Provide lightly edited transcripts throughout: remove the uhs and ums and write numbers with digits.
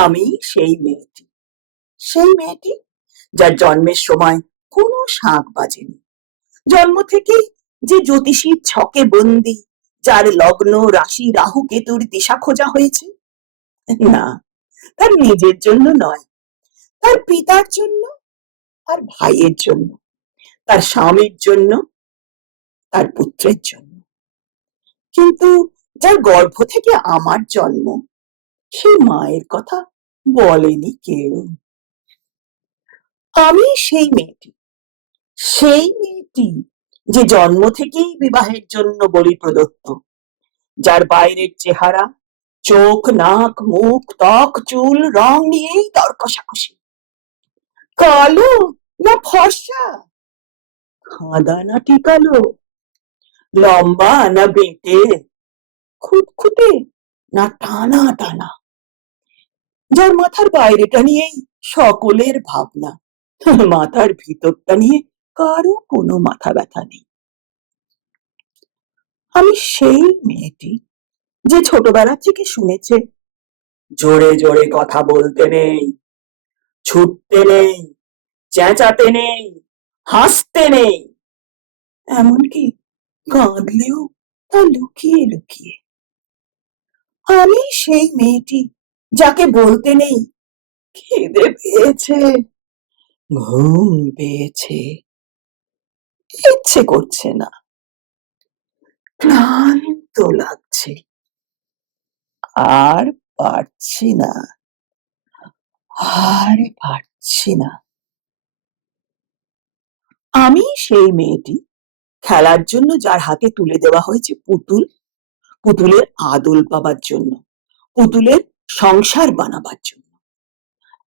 আমি সেই মেয়েটি, সেই মেয়েটি যার জন্মের সময় কোনো শাঁখ বাজেনি, জন্ম থেকেই যে জ্যোতিষীর ছকে বন্দি, যার লগ্ন রাশি রাহু কেতুর দিশা খোঁজা হয়েছে। না, তার নিজের জন্য নয়, তার পিতার জন্য, তার ভাইয়ের জন্য, তার স্বামীর জন্য, তার পুত্রের জন্য। কিন্তু যার গর্ভ থেকে আমার জন্ম, সেই মায়ের কথা বলেনি কেউ। আমি সেই মেয়েটি, সেই মেয়েটি যে জন্ম থেকেই বিবাহের জন্য বলি প্রদত্ত, যার বাইরের চেহারা, চোখ, নাক, মুখ, ত্বক, চুল, রং নিয়েই দর কষাকষি। কালো না ফর্সা, খাদা না টিকালো, লম্বা না বেঁটে, খুঁতখুঁতে না টানা টানা, যার মাথার বাইরেটা নিয়েই সকলের ভাবনা, মাথার ভিতরটা নিয়ে কারো কোনো মাথা ব্যথা নেই। আমি সেই মেয়েটি যে ছোটবেলা থেকে শুনেছে জোরে জোরে কথা বলতে নেই, ছুটতে নেই, চেঁচাতে নেই, হাসতে নেই, এমনকি কাঁদলেও তা লুকিয়ে লুকিয়ে। আমি সেই মেয়েটি যাকে বলতে নেই খিদে পেয়েছে, ঘুম পেয়েছে, ইচ্ছে করছে না, ক্লান্ত লাগছে, আর পারছি না, আর পারছি না। আমি সেই মেয়েটি খেলার জন্য যার হাতে তুলে দেওয়া হয়েছে পুতুল, পুতুলের আদল পাবার জন্য, পুতুলের সংসার বানাবার জন্য।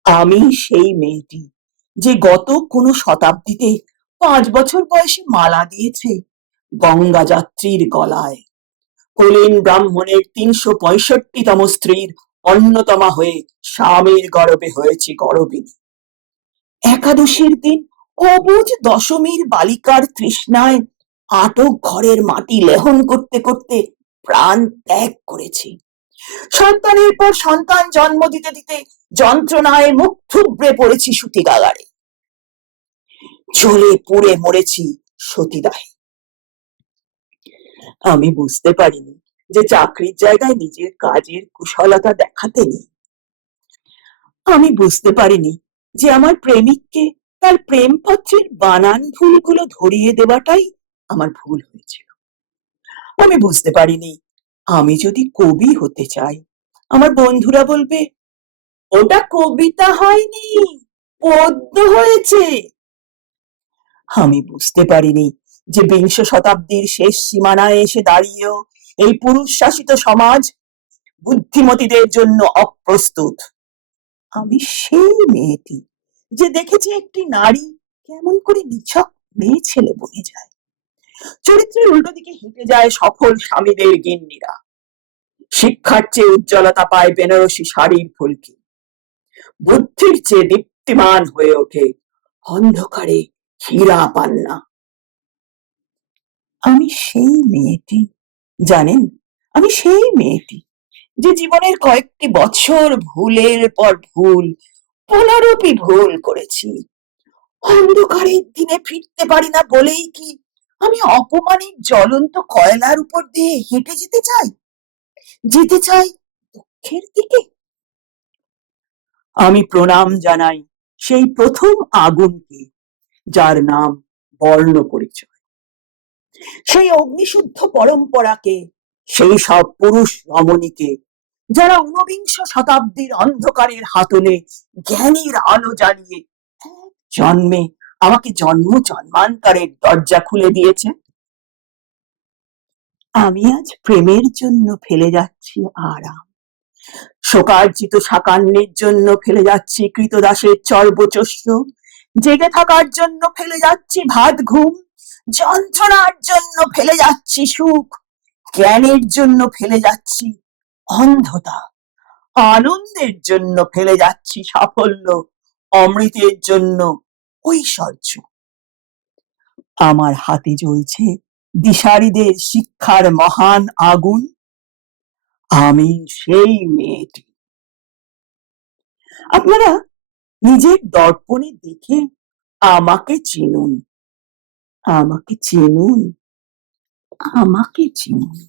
আমি সেই মেয়েটি যে গত কোনো শতাব্দীতে 5 বছর বয়সে মালা দিয়েছে গঙ্গা যাত্রীর গলায়, কুলীন ব্রাহ্মণের 365তম স্ত্রীর অন্যতমা হয়ে স্বামীর গর্ভে হয়েছে গর্বিণী। একাদশীর দিন অবুঝ দশমীর বালিকার তৃষ্ণায় আটক ঘরের মাটি লেহন করতে করতে প্রাণ ত্যাগ করেছি। সন্তানের পর সন্তান জন্ম দিতে দিতে যন্ত্রণায় মুখ থুবড়ে পড়েছি সতীকাগারে, জ্বলে পুড়ে মরেছি সতীদাহে। আমি বুঝতে পারিনি যে চাকরির জায়গায় নিজের কাজের কুশলতা দেখাতে নেই। আমি বুঝতে পারিনি যে আমার প্রেমিককে তার প্রেমপত্রের বানান ভুলগুলো ধরিয়ে দেওয়াটাই আমার ভুল হয়েছিল। আমি বুঝতে পারিনি আমি যদি কবি হতে চাই, আমার বন্ধুরা বলবে ওটা কবিতা হয়নি, পদ্য হয়েছে। আমি বুঝতে পারিনি যে বিংশ শতাব্দীর শেষ সীমানায় এসে দাঁড়িয়েও এই পুরুষ শাসিত সমাজ বুদ্ধিমতীদের জন্য অপ্রস্তুত। আমি সেই মেয়েটি যে দেখেছে একটি নারী কেমন করে নিছক মেয়ে ছেলে বনে যায়, চরিত্রের উল্টো দিকে হেঁটে যায় সফল স্বামীদের গিন্নিরা, শিক্ষার চেয়ে উজ্জ্বলতা পায় বেনারসি শাড়ির ফুলকি, বুদ্ধির চেয়ে দীপ্তিমান হয়ে ওঠে অন্ধকারে হীরা পান্না। আমি সেই মেয়েটি, জানেন, আমি সেই মেয়েটি যে জীবনের কয়েকটি বছর ভুলের পর ভুল, পুনরূপী ভুল করেছি। অন্ধকারের দিনে ফিরতে পারি না বলেই কি আমি অপমানিত জ্বলন্ত কয়লার উপর দিয়ে হেঁটে যেতে চাই, যেতে চাই দুঃখের দিকে? আমি প্রণাম জানাই সেই প্রথম আগুনকে, যার নাম বর্ণ পরিচয়, সেই অগ্নিশুদ্ধ পরম্পরাকে, সেই সব পুরুষ রমণীকে যারা ঊনবিংশ শতাব্দীর অন্ধকারের হাতলে জ্ঞানীর আলো জ্বালিয়ে এক জন্মে আমাকে জন্ম জন্মান্তরের দরজা খুলে দিয়েছে। আমি আজ প্রেমের জন্য ফেলে যাচ্ছি আরাম, শোকার্জিত সাকান্যের জন্য ফেলে যাচ্ছি কৃতদাসের চর্বচস্য, জেগে থাকার জন্য ফেলে যাচ্ছি ভাত ঘুম, যন্ত্রণার জন্য ফেলে যাচ্ছি সুখ, জ্ঞানের জন্য ফেলে যাচ্ছি অন্ধতা, আনন্দের জন্য ফেলে যাচ্ছি সাফল্য, অমৃতের জন্য ঐশ্বর্য। আমার হাতে জ্বলছে দিশারীদের শিক্ষার মহান আগুন। আমি সেই মেয়েটি। আপনারা নিজের দর্পণে দেখে আমাকে চিনুন, আমাকে চিনুন, আমাকে চিনুন।